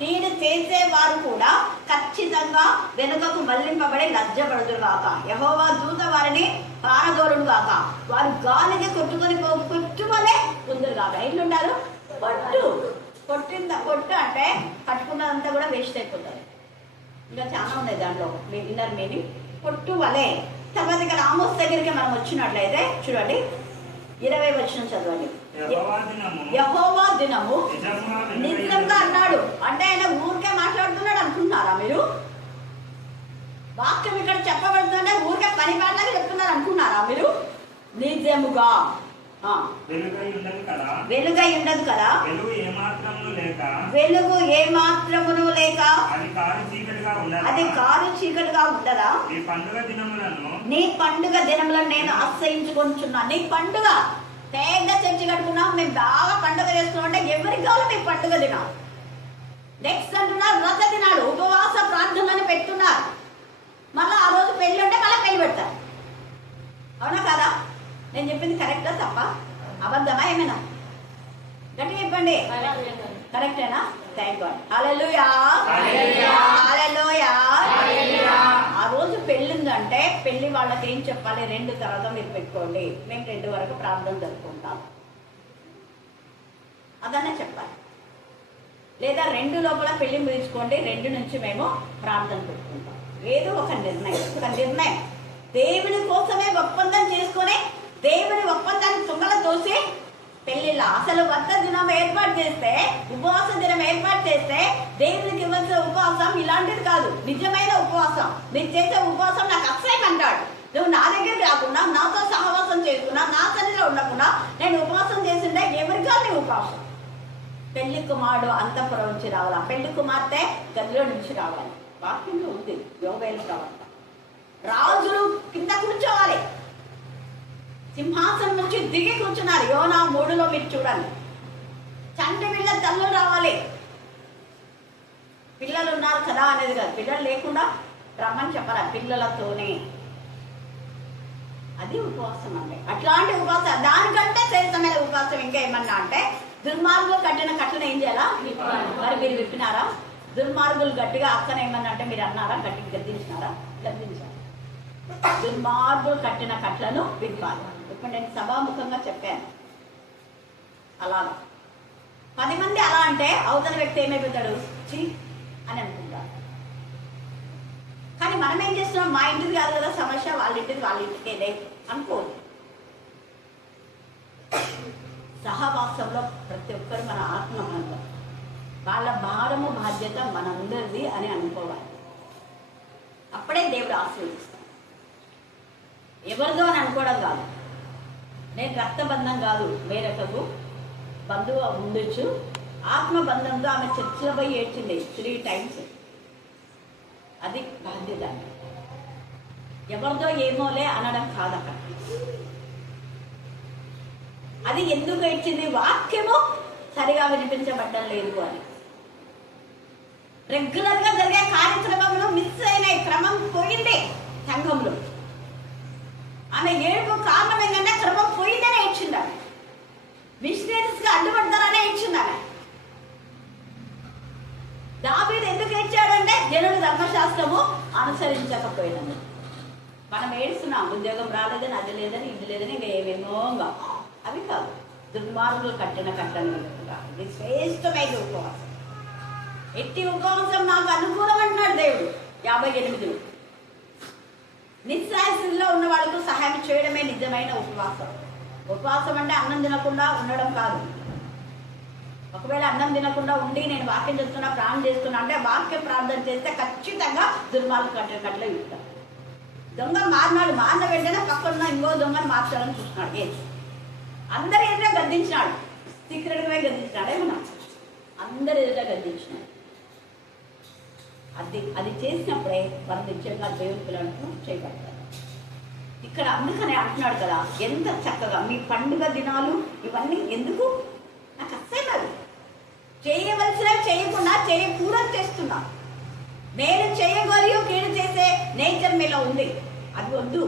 కీడు చేసేవారు కూడా ఖచ్చితంగా వెనుకకు మళ్లింపబడి లజ్జపడుదురు గాక. యెహోవా దూత వారిని పారదోలును గాక. వారు గాలికి కొట్టుకొని పోగు కొట్టుమనే ఉందరు గాక. ఎట్లుంటారు? పట్టు కొట్టు అంటే కట్టుకున్నదంతా కూడా వేస్ట్ అయిపోతుంది. ఇంకా చాలా ఉన్నాయి దాంట్లో ఇన్నర్ మీనింగ్. కొట్టు వలే. తర్వాత ఇక్కడ ఆమోస్ దగ్గరికి మనం వచ్చినట్లయితే చూడండి 20 వచనం చదవండి. యెహోవా దినము నిజంగా అన్నాడు అంటే ఆయన ఊరికే మాట్లాడుతున్నాడు అనుకుంటున్నారా మీరు? వాక్యం ఇక్కడ చెప్పబడుతుంటే ఊరికే పని పాటలకు చెప్తున్నారు అనుకున్నారా మీరు? నిజముగా వెలుగై ఉండదు కదా, వెలుగు ఏ మాత్రమును లేక అది కారు చీకటిగా ఉండదా? నీ పండుగ దినములను నేను అసహించుకుంటున్నా. నీ పండుగ పెద్ద చర్చి కట్టుకున్నాం, మేము బాగా పండుగ చేస్తున్నాం అంటే ఎవరికి కావాలి మీ పండుగ దినం? నెక్స్ట్ అంటున్నారు వ్రత దినాలు, ఉపవాస ప్రార్థనని పెట్టున్నారు. మళ్ళీ ఆ రోజు పెళ్లి ఉంటే మళ్ళీ పెళ్లి పెడతారు. అవునా కదా? నేను చెప్పింది కరెక్టా తప్ప అబద్ధమా ఏమైనా? గట్టిగా చెప్పండి. కరెక్టేనా? Thank god. Hallelujah hallelujah. ఆ రోజు పెళ్లి ఉందంటే పెళ్లి వాళ్ళకి ఏం చెప్పాలి? 2 తర్వాత మీరు పెట్టుకోండి, మేము 2 వరకు ప్రార్థన జరుపుకుంటాం అదనే చెప్పాలి. లేదా 2 లోపల పెళ్లి ముగించుకోండి, 2 నుంచి మేము ప్రార్థన పెట్టుకుంటాం. ఏదో ఒక నిర్ణయం దేవుని కోసమే ఒప్పందం చేసుకొని దేవుని ఒప్పందాన్ని తుంగల తోసి పెళ్లిళ్ళ అసలు వ్రత దినం ఏర్పాటు చేస్తే, ఉపవాస దినం ఏర్పాటు చేస్తే దేవునికి ఇవ్వాల్సిన ఉపవాసం ఇలాంటిది కాదు, నిజమైన ఉపవాసం. మీరు చేసే ఉపవాసం నాకు అసహ్యం అంటాడు. నువ్వు నా దగ్గర రాకుండా నాతో సహవాసం చేసుకున్నా, నా సన్నిధిలో ఉండకుండా నేను ఉపవాసం చేసిండే ఎవరిగా నీ ఉపవాసం? పెళ్లి కుమారుడు అంతఃపురం నుంచి రావాలా, పెళ్లి కుమార్తె గదిలో నుంచి రావాలి. వాక్యంలో ఉంది. యోవేలు ప్రవక్త రాజులు కింద కూర్చోవాలి, సింహాసనం నుంచి దిగి కూర్చున్నారు. యోనా 3లో మీరు చూడండి. చంటి పిల్ల తల్లు రావాలి. పిల్లలు ఉన్నారు కదా అనేది కాదు, పిల్లలు లేకుండా రమ్మని చెప్పరా, పిల్లలతోనే. అది ఉపవాసం అంటే. అట్లాంటి ఉపవాసం, దానికంటే శ్రేష్టమైన ఉపవాసం ఇంకా ఏమన్నా అంటే దుర్మార్గులు కట్టిన కట్టను ఏం చేయాలా? మరి మీరు విప్పినారా? దుర్మార్గులు గట్టిగా అక్కన ఏమన్నా అంటే మీరు అన్నారా? గట్టిగా గద్దించినారా? గద్దించారు. దుర్మార్గులు కట్టిన కట్లను విప్పాలి. ఇప్పుడు నేను సభాముఖంగా చెప్పాను. అలాగా 10 మంది అలా అంటే అవతల వ్యక్తి ఏమైపోతాడు? చీ అని అనుకుంటారు. కానీ మనం ఏం చేస్తున్నాం? మా ఇంటిది కాదు కదా సమస్య, వాళ్ళ ఇంటికే అనుకోదు. సహవాసంలో ప్రతి ఒక్కరు మన ఆత్మ వాళ్ళ భారము బాధ్యత మనందరిది అని అనుకోవాలి. అప్పుడే దేవుడు ఆశీర్వదిస్తాడు. ఎవరిదో అని అనుకోవడం కాదు. నేను రక్తబంధం కాదు, వేరొకకు బంధువు ఉండొచ్చు. ఆత్మబంధంతో ఆమె చర్చిలో పోయి ఏడ్చింది 3 times. అది బాధ్యత. ఎవరిదో ఏమోలే అనడం కాదు అక్కడ. అది ఎందుకు ఏడ్చింది? వాక్యము సరిగా వినిపించబడ్డం లేదు అని. రెగ్యులర్గా జరిగే కార్యక్రమంలో మిస్ అయిన క్రమం పోయింది సంఘంలో. ఆమె ఏడుపు కారణం ఏంటంటే క్రమం పోయిందనే ఇచ్చింది. ఆమె మిషనరీస్గా అడ్డుపడతారనే ఇచ్చింది. ఆమె దావీదు ఎందుకు ఇచ్చాడంటే జనులు ధర్మశాస్త్రము అనుసరించకపోయినది. మనం ఏడుస్తున్నాం, ఉద్యోగం రాలేదని, అది లేదని, ఇది లేదని, ఇంకా ఏమేమో అవి కాదు. దుర్మార్గులు కట్టిన కట్టను ఇది శ్రేష్టమైన ఉపవాసం. ఎట్టి ఉపవాసం నాకు అనుకూలం అంటున్నాడు దేవుడు 58లో. నిస్సాయస్థితిలో ఉన్న వాళ్ళకు సహాయం చేయడమే నిజమైన ఉపవాసం. ఉపవాసం అంటే అన్నం తినకుండా ఉండడం కాదు. ఒకవేళ అన్నం తినకుండా ఉండి నేను వాక్యం చేస్తున్నా, ప్రాణం చేస్తున్నా అంటే వాక్యం ప్రార్థన చేస్తే ఖచ్చితంగా దుర్మార్గులు కట్టిన కట్టలో ఇస్తాడు. దొంగ మారిన వెంటనే పక్కన ఇంకో దొంగను మార్చాలని చూస్తున్నాడు. అందరి ఎదుట గద్దించినాడు, సీక్రెట్గా గద్దించినాడు. ఏమన్నా అందరి ఎదుట గద్దించినాడు. అది చేసినప్పుడే మనం నిజంగా దేవుని పిల్లలకు చేయబడతారు. ఇక్కడ అందుకనే అంటున్నాడు కదా, ఎంత చక్కగా మీ పండుగ దినాలు ఇవన్నీ ఎందుకు? నాకు అస్సలు చేయవలసినవి చేయకుండా చేయకూడదు చేస్తున్నా. నేను చేయగలియో కీడు చేసే నేచర్ మీలో ఉంది, అది వద్దు.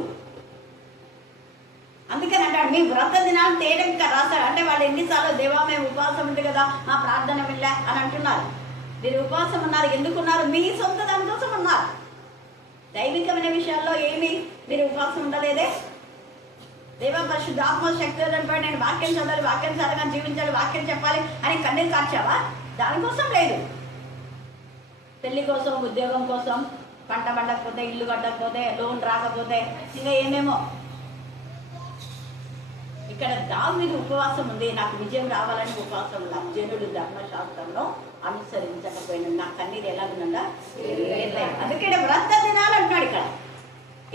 అందుకని అంటాడు మీ వ్రత దినాలు తేయడం రాశాడు. అంటే వాళ్ళు ఎన్నిసార్లు దేవా మేము ఉపవాసం ఉంది కదా మా ప్రార్థన వెళ్ళా అని అంటున్నారు. మీరు ఉపవాసం ఉన్నారు, ఎందుకున్నారు? మీ సొంత దానికోసం ఉన్నారు. దైవికమైన విషయాల్లో ఏమి మీరు ఉపవాసం ఉండలేదే? దేవ పరిశుద్ధ ఆత్మ శక్తి నేను వాక్యం చదవాలి, వాక్యం చదవగా జీవించాలి, వాక్యం చెప్పాలి అని కన్నీరు కార్చావా? దానికోసం లేదు. పెళ్లి కోసం, ఉద్యోగం కోసం, పంట పండకపోతే, ఇల్లు కట్టకపోతే, లోన్ రాకపోతే, ఇంకా ఏమేమో. ఇక్కడ దావీదు ఉపవాసం ఉంది, నాకు విజయం రావాలని ఉపవాసం ఉంది. జనుడు ధర్మశాస్త్రంలో అనుసరించకపోయినా నా కన్నీరు ఎలా ఉందంట. అందుకే వ్రత దినాలు అంటున్నాడు. ఇక్కడ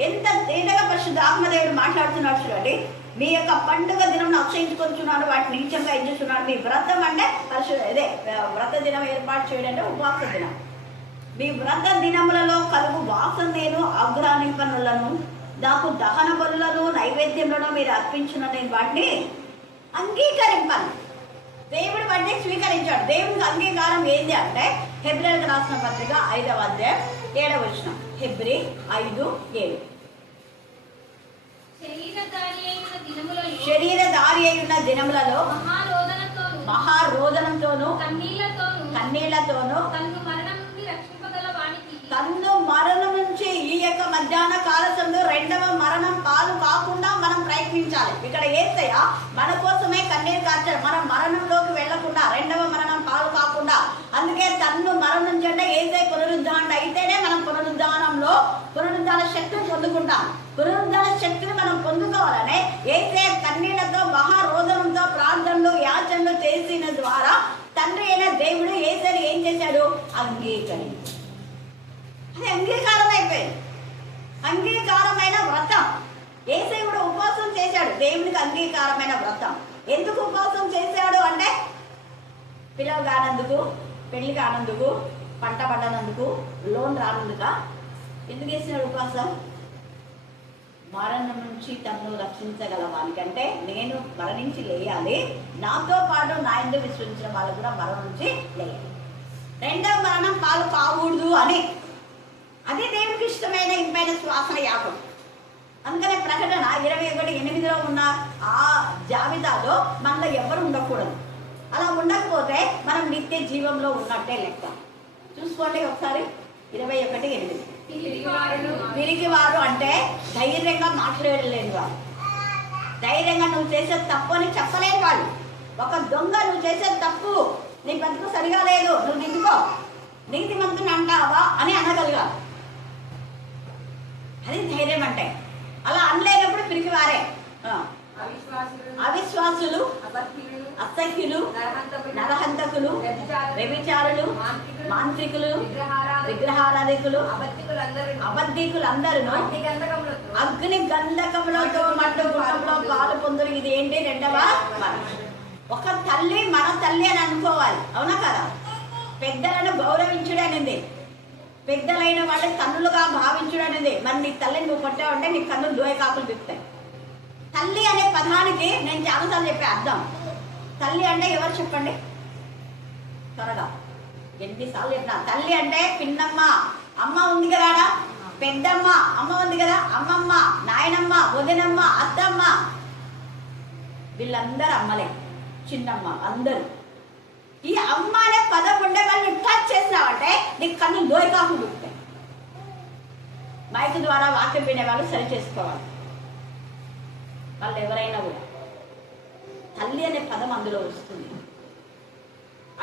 ఎంత తేనెగా పరిశుద్ధ ఆత్మదేవుడు మాట్లాడుతున్నాడు చూడండి. మీ యొక్క పండుగ దినం అక్షయించుకొచ్చున్నాడు, వాటిని నీచంగా ఎంచుతున్నాడు. మీ వ్రతం అంటే వ్రత దినం ఏర్పాటు చేయడం అంటే ఉపవాస దినం. మీ వ్రత దినములలో కలుగు వాసన నేను ఆగ్రహింపనులను, నాకు దహన బలులను నైవేద్యములను మీరు అర్పించిన నేను వాటిని అంగీకరింపను. దేవుడు వాటిని స్వీకరించాడు. దేవుడికి అంగీకారం ఏంటి అంటే హెబ్రీయులకు రాసిన పత్రిక 5వ అధ్యాయం 7వ వచనం. హెబ్రీ 5:7. శరీరధారి అయిన దినములలో మహారోదనంతోను కన్నీళ్లతోను తన్ను మరణం నుంచి ఈ యొక్క మధ్యాహ్న కాల సమయంలో రెండవ మరణం పాలు కాకుండా మనం ప్రయత్నించాలి. ఇక్కడ యేసయ్య మన కోసమే కన్నీరు కార్చాడు, మనం మరణంలోకి వెళ్లకుండా, రెండవ మరణం పాలు కాకుండా. అందుకే తన్ను మరణం నుంచి అంటే యేసయ్య పునరుద్ధారణ అయితేనే మనం పునరుద్ధాన శక్తిని పొందుకుంటాం. పునరుద్ధాన శక్తిని మనం పొందుకోవాలనే యేసయ్య కన్నీళ్లతో, మహారోదనంతో, ప్రార్థనలు, యాచనలు చేసిన ద్వారా తండ్రి అయిన దేవుడు యేసయ్యని ఏం చేశాడు? అంగీకరించాడు. అది అంగీకారం అయిపోయింది. అంగీకారమైన వ్రతం. యేసయ్య కూడా ఉపవాసం చేశాడు, దేవునికి అంగీకారమైన వ్రతం. ఎందుకు ఉపవాసం చేశాడు అంటే పిల్లలు కానందుకు, పెళ్లి కానందుకు, పంట పడ్డనందుకు, లోన్ రానందుక. ఎందుకు చేసినాడు ఉపవాసం? మరణం నుంచి తనను రక్షించగలవానికి, అంటే నేను మరణించి లేయాలి, నాతో పాటు నా యందు విశ్వసించిన వాళ్ళు కూడా మరణం నుంచి లేయాలి, రెండవ మరణం పాలు కాకూడదు అని. అది దేవుడికి ఇష్టమైన ఇంపైన శ్వాసన యాగం. అందుకనే ప్రకటన 21:8 ఉన్న ఆ జాబితాలో మనలో ఎవరు ఉండకూడదు. అలా ఉండకపోతే మనం నిత్య జీవంలో ఉన్నట్టే లెక్క. చూసుకోండి ఒకసారి. 21:8. పిరికివారు అంటే ధైర్యంగా మాట్లాడలేని వారు, ధైర్యంగా నువ్వు చేసే తప్పు అని చెప్పలేని వాళ్ళు. ఒక దొంగ నువ్వు చేసే తప్పు, నీ బతుకు సరిగా లేదు, నువ్వు దిద్దుకో, నీతిమంతుని అంటావా అని అనగలిగారు. అది ధైర్యం అంటే. అలా అనలేనప్పుడు పిరికివారే. అవిశ్వాసులు, అసహ్యులు, నరహంతకులు, వ్యభిచారులు, మాంత్రికులు, విగ్రహారాధికులు, అబద్ధికులందరూ అగ్ని గంధకములతో మట్టు గుణంలో పాలు పొందురు. ఇది ఏంటి? రెండవ మరణం. ఒక తల్లి మన తల్లి అని అనుకోవాలి, అవునా కదా? పెద్దలను గౌరవించుడు అనేది, పెద్దలైన వాళ్ళని కన్నులుగా భావించుడు అనేది. మరి నీ తల్లిని నువ్వు కొట్టావంటే నీ కన్నులు దోయకాకులు దిగుతాయి. తల్లి అనే పదానికి నేను చాలాసార్లు చెప్పే అర్థం. తల్లి అంటే ఎవరు చెప్పండి త్వరగా? ఎన్నిసార్లు చెప్పినా తల్లి అంటే పిన్నమ్మ, అమ్మ ఉంది కదా, పెద్దమ్మ అమ్మ ఉంది కదా, అమ్మమ్మ, నాయనమ్మ, వదినమ్మ, అత్తమ్మ, వీళ్ళందరూ అమ్మలే. చిన్నమ్మ అందరూ. ఈ అమ్మ అనే పదం ఉండే వాళ్ళు టచ్ చేసినావంటే నీకు కన్ను దోయకాకు దుక్కుతాయి. మైక్ ద్వారా వాక్యం వినే వాళ్ళు సరి చేసుకోవాలి. వాళ్ళు ఎవరైనా కూడా తల్లి అనే పదం అందులో వస్తుంది.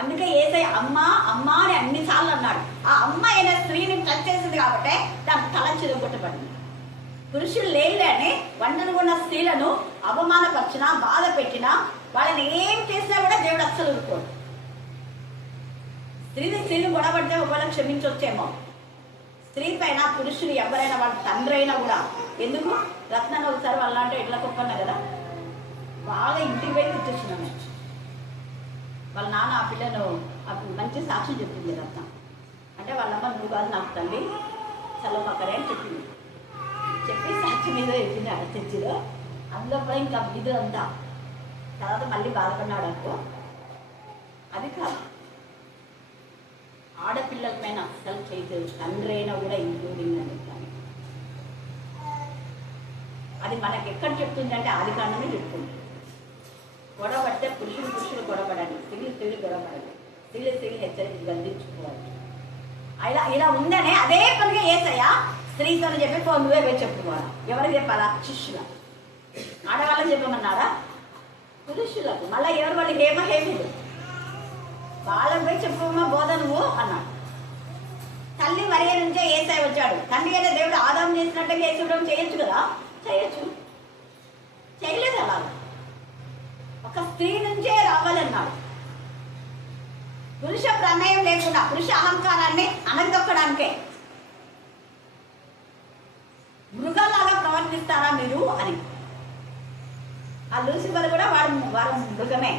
అందుకే యేసయ్య అమ్మ అమ్మ అని అన్నిసార్లు అన్నాడు. ఆ అమ్మ అయిన స్త్రీని టచ్ చేసింది కాబట్టి దాని తల చిరుగొట్టబడింది. పురుషులు లేని ఒంటరిగా ఉన్న స్త్రీలను అవమానపరిచినా, బాధ పెట్టినా, వాళ్ళని ఏం చేసినా కూడా దేవుడు అస్సలు ఊరుకోడు. స్త్రీని గొడవడితే ఒకవేళ క్షమించొచ్చేమో. స్త్రీ పైన పురుషులు ఎవరైనా, వాళ్ళ తండ్రి అయినా కూడా. ఎందుకు? రత్నాన్ని ఒకసారి వాళ్ళంటే ఎట్లా కొప్పన్నా కదా, బాగా ఇంటికి పోయి తెచ్చేసినాను. వాళ్ళ నాన్న ఆ పిల్లను మంచి సాక్షి చెప్పింది రత్న. అంటే వాళ్ళమ్మ నువ్వు కాదు నాకు తల్లి, చల్లపక్కనే అని చెప్పింది. చెప్పి సాక్షి మీద చెప్పింది అక్కడ తెచ్చిలో. అందులో కూడా ఇంకా విధులంతా తర్వాత మళ్ళీ బాధపడినాడు అనుకో. అది కాదు, ఆడపిల్లల పైన అస్సలు చేయలేదు, తండ్రి అయినా కూడా ఇంక్లూడింగ్ అని చెప్పాను. అది మనకి ఎక్కడ చెప్తుంది అంటే ఆదికాండమే చెప్తుంది. గొడవపడితే పురుషులు గొడవపడాలి, స్త్రీలు గొడవపడాలి, స్త్రీలు హెచ్చరించి గద్దించుకోవాలి. ఇలా ఉందనే అదే పనిగా యేసయ్య స్త్రీతో చెప్పి నువ్వే పోయి చెప్పుకోవాలి. ఎవరికి చెప్పాలా? శిష్యుల. ఆడవాళ్ళకి చెప్పమన్నారా? పురుషులకు. మళ్ళీ ఎవరు వాళ్ళు? హేమీలు. వాళ్ళకి పోయి చెప్పుకోమా బోధ నువ్వు అన్నాడు. తల్లి మరియ నుంచే యేసయ్య వచ్చాడు. తండ్రి అయిన దేవుడు ఆదాం చేసినట్టుగా యేసుడం చేయొచ్చు కదా, చేయొచ్చు. చేయలేదు అలా. ఒక స్త్రీ నుంచే రావాలన్నాడు. పురుష ప్రమేయం లేకుండా పురుష అహంకారాన్ని అనగదొక్కడానికే. మృగాలాగా ప్రవర్తిస్తారా మీరు అని. ఆ లూసిఫర్ కూడా వారు మృగమే.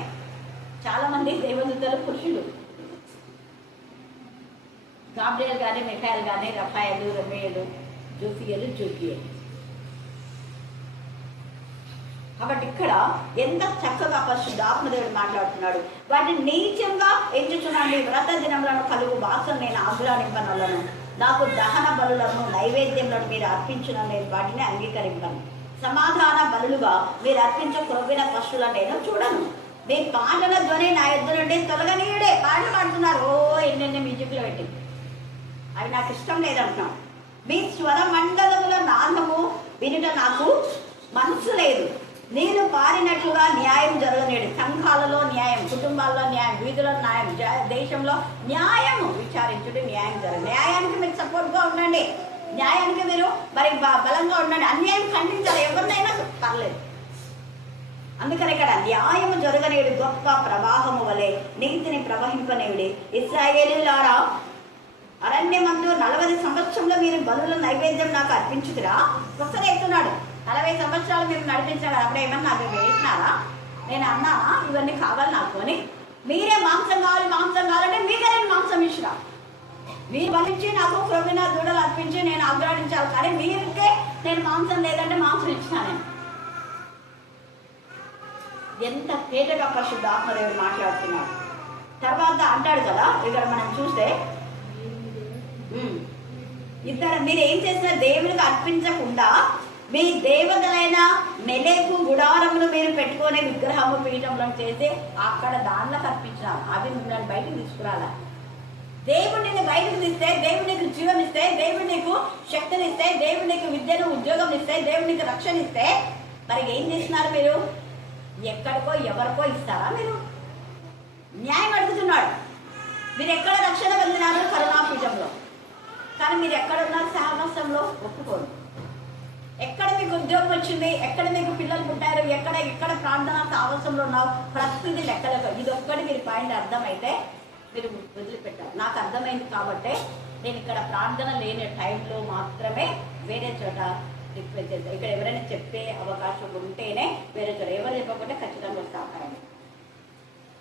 చాలా మంది దేవదూతలు పురుషులు. గాబ్రియల్ కానీ, మిఖాయల్ కానీ, రఫాయలు, రమేయులు, జోఫియలు, జోకియలు. కాబట్టి ఇక్కడ ఎంత చక్కగా పరిశుద్ధాత్మ దేవుడు మాట్లాడుతున్నాడు. వాటిని నీచంగా ఎంచుచున్నాను. వ్రత దినములను కలుగు వాసన నేను ఆగ్రహింపనలను. నాకు దహన బలులను నైవేద్యములను మీరు అర్పించిన నేను వాటిని అంగీకరింపను. సమాధాన బలులుగా మీరు అర్పించే క్రొవ్విన పశువులను నేను చూడను. మీ పాటల ధ్వని నా ఎద్దు నుండి తొలగనీయుడే. పాటలు పాడుతున్నారు, ఓ ఎన్నెన్ని మ్యూజిక్లో పెట్టి. అవి నాకు ఇష్టం లేదంటున్నాం. మీ స్వర మండలముల నాదము వినుట నాకు మనసు లేదు. నేను పారినట్లుగా న్యాయం జరగనేడు. సంఘాలలో న్యాయం, కుటుంబాల్లో న్యాయం, వీధుల్లో న్యాయం, దేశంలో న్యాయం విచారించుడు. న్యాయం జరగదు. న్యాయానికి మీరు సపోర్ట్గా ఉండండి. న్యాయానికి మీరు మరి బలంగా ఉండండి. అన్యాయం ఖండించాలి, ఎవరినైనా పర్లేదు. అందుకని ఇక్కడ న్యాయము జరగనేడు గొప్ప ప్రవాహము వలె నీతిని ప్రవహింపనేవిడి. ఇశ్రాయేలీయులారా, అరణ్యమందు 40 సంవత్సరంలో మీరు బలుల నైవేద్యం నాకు అర్పించుకురా. ఒకసారి ఎత్తున్నాడు, 40 సంవత్సరాలు మీరు నడిపించాడు. అప్పుడు ఏమన్నా నాకు వేసినారా? నేను అన్నానా ఇవన్నీ కావాలి నాకు అని? మీరే మాంసం కావాలంటే మీకే నేను మాంసం ఇచ్చినా. మీరు బలించి నాకు క్రొవ్విన దూడలు అర్పించి నేను ఆగ్రహించాలి, కానీ మీరుకే నేను మాంసం లేదంటే మాంసం ఇచ్చినా. నేను ఎంత తేటగా పరిశుద్ధాత్మదేవుడు మాట్లాడుతున్నాడు. తర్వాత అంటాడు కదా, ఇక్కడ మనం చూస్తే ఇద్దరు మీరు ఏం చేసినా దేవునికి అర్పించకుండా మీ దేవతలైన మెలేకు గుడారమును మీరు పెట్టుకునే విగ్రహము పీఠంలో చేసి అక్కడ దానిలోకి అర్పించినారు. అవి మిమ్మల్ని బయటకు తీసుకురాలా. దేవుడు నిన్ను బయటకు తీస్తే, దేవుడు నీకు జీవం ఇస్తే, దేవుడు నీకు శక్తినిస్తే, దేవుడు నీకు విద్యను ఉద్యోగం ఇస్తే, దేవుడు నీకు రక్షణ ఇస్తే, మరి ఏం చేస్తున్నారు మీరు? ఎక్కడికో ఎవరికో ఇస్తారా? మీరు న్యాయం అడుగుతున్నాడు. మీరు ఎక్కడ రక్షణ పొందినారు? కరుణాపీఠంలో. కానీ మీరు ఎక్కడున్నారు? సహవాసంలో ఒప్పుకోరు. ఎక్కడ మీకు ఉద్యోగం వచ్చింది, ఎక్కడ మీకు పిల్లలు పుట్టారు, ఎక్కడ ప్రార్థన సహవాసంలో ఉన్నావు, ప్రతిదీ లెక్కలకు. ఇది ఒక్కటి మీరు పాయింట్ అర్థమైతే మీరు వదిలిపెట్టారు. నాకు అర్థమైంది కాబట్టే నేను ఇక్కడ ప్రార్థన లేని టైంలో మాత్రమే వేరే చోట రిక్వెస్ట్ చేస్తాను. ఇక్కడ ఎవరైనా చెప్పే అవకాశం ఉంటేనే వేరే చోట, ఎవరు చెప్పకుండా ఖచ్చితంగా వస్తాను.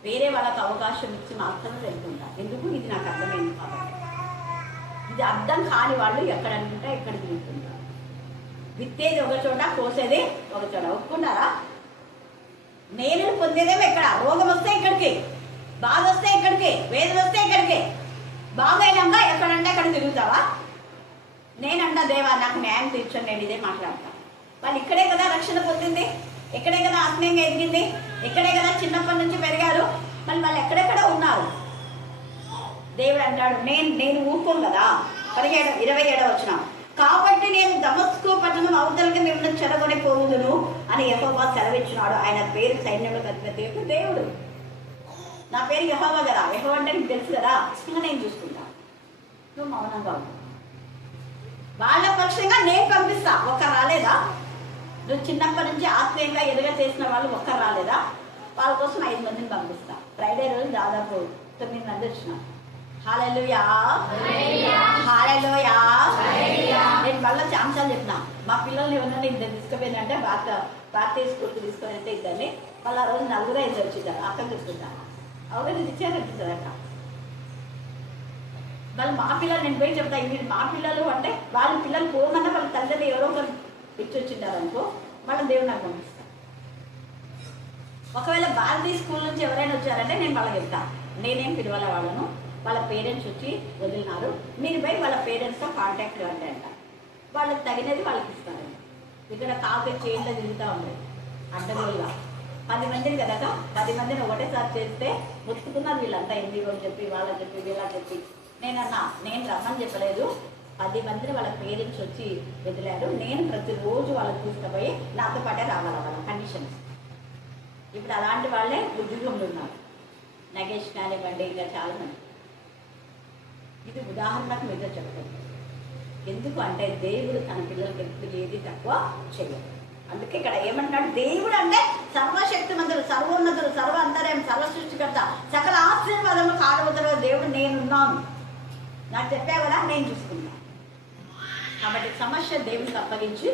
వేరే వాళ్ళకి అవకాశం ఇచ్చి మాత్రమే వెళ్తుంటా. ఎందుకు? ఇది నాకు అర్థమైంది కాబట్టి. ఇది అర్థం కాని వాళ్ళు ఎక్కడంటే ఎక్కడ తిరుగుతుంటారు. విత్తేది ఒక చోట, కోసేది ఒక చోట. ఒప్పుకున్నారా? నేను పొందేదేమో ఎక్కడ? రోగం వస్తే ఇక్కడికి, బాధ వస్తే ఇక్కడికి, వేదన వస్తే ఇక్కడికి. బాగైనాక ఎక్కడంటే అక్కడ తిరుగుతావా? నేనంటా దేవా నాకు న్యాయం తీర్చండి, నేను ఇదే మాట్లాడతాను. వాళ్ళు ఇక్కడే కదా రక్షణ పొందింది, ఇక్కడే కదా ఆత్మీయంగా ఎదిగింది, ఇక్కడే కదా చిన్నప్పటి నుంచి పెరిగారు. మళ్ళీ వాళ్ళు ఎక్కడెక్కడ ఉన్నారు. దేవుడు అంటాడు, నేను ఊరుకోను కదా. 27 వచ్చిన కాబట్టి నేను దమస్కు పట్టణం అవతలకి మిమ్మల్ని చెరగొని పోవుదును అని యెహోవా సెలవిచ్చినాడు. ఆయన పేరు సైన్యంలో అధిపతి దేవుడు. నా పేరు యెహోవా కదా. యెహోవా అంటే నీకు తెలుసు కదా. ఇంకా నేను చూసుకుంటా, నువ్వు మౌనంగా ఉన్నావు. వాళ్ళ పక్షంగా నేను పంపిస్తా. ఒక్కరు రాలేదా? నువ్వు చిన్నప్పటి నుంచి ఆత్మీయంగా ఎదుగా చేసిన వాళ్ళు ఒక్కరు రాలేదా? వాళ్ళ కోసం 5 మందిని పంపిస్తా. ఫ్రైడే రోజు దాదాపు 9 మంది వచ్చినాం. హల్లెలూయా, హల్లెలూయా. నేను మళ్ళీ చాలాసార్లు చెప్పినా, మా పిల్లల్ని ఎవరైనా ఇద్దరు తీసుకుపోయినంటే భారతీయ స్కూల్కి తీసుకొని వెళ్తే ఇద్దరిని, మళ్ళీ ఆ రోజు 4-5 వచ్చింటారు. అక్కడ తీసుకుంటాను. అవన్నీ ఇచ్చారనిపిస్తుందట. వాళ్ళు మా పిల్లలు, నేను పోయి చెప్తా వీళ్ళు మా పిల్లలు అంటే, వాళ్ళ పిల్లలు పోమన్నా వాళ్ళ తల్లిదండ్రులు ఎవరో ఒకరు ఇచ్చి వచ్చింటారు అనుకో, మళ్ళీ దేవుడు నాకు పంపిస్తాను. ఒకవేళ భారతీయ స్కూల్ నుంచి ఎవరైనా వచ్చారంటే నేను వాళ్ళకి వెళ్తాను. నేనేం పిలవాల వాళ్ళను, వాళ్ళ పేరెంట్స్ వచ్చి వదిలినారు, మీరు పోయి వాళ్ళ పేరెంట్స్తో కాంటాక్ట్ అంటే అంట. వాళ్ళకి తగినది వాళ్ళకి ఇస్తారండి. ఇక్కడ కాకి చైన్లో తిరుగుతూ ఉండేది అడ్డగోలుగా. 10 మందిని కదా, 10 మందిని ఒకటేసారి చేస్తే ముట్టుకున్నారు వీళ్ళంతా. ఎందుకు అని చెప్పి వాళ్ళని చెప్పి వీళ్ళని చెప్పి నేనన్నా, నేను రమ్మని చెప్పలేదు. 10 మందిని వాళ్ళ పేరెంట్స్ వచ్చి వదిలారు. నేను ప్రతిరోజు వాళ్ళకి తీసుకుపోయి నాతో పాటే రావాలి వాళ్ళ కండిషన్స్. ఇప్పుడు అలాంటి వాళ్ళే ఉద్యోగంలో ఉన్నారు. నగేష్ కానివ్వండి, ఇంకా చాలామంది. ఇది ఉదాహరణకు మీతో చెప్తాను. ఎందుకు అంటే దేవుడు తన పిల్లలకి ఎప్పుడు ఏది తక్కువ చేయదు. అందుకే ఇక్కడ ఏమంటాడు, దేవుడు అంటే సర్వశక్తిమంతుడు, సర్వోన్నతుడు, సర్వ అంతర్యం, సర్వ సృష్టికర్త, సకల ఆశీర్వాదము కారణవుతాడు దేవుడు. నేనున్నాను, నాకు చెప్పా కదా, నేను చూసుకున్నాను. కాబట్టి సమస్య దేవునికి అప్పగించి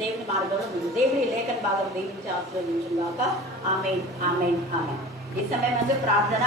దేవుని మార్గంలో ఉంది. దేవుని లేఖన భాగం దీవించి ఆశీర్వదించుగాక. ఆమేన్, ఆమేన్, ఆమేన్. ఈ సమయం ప్రార్థన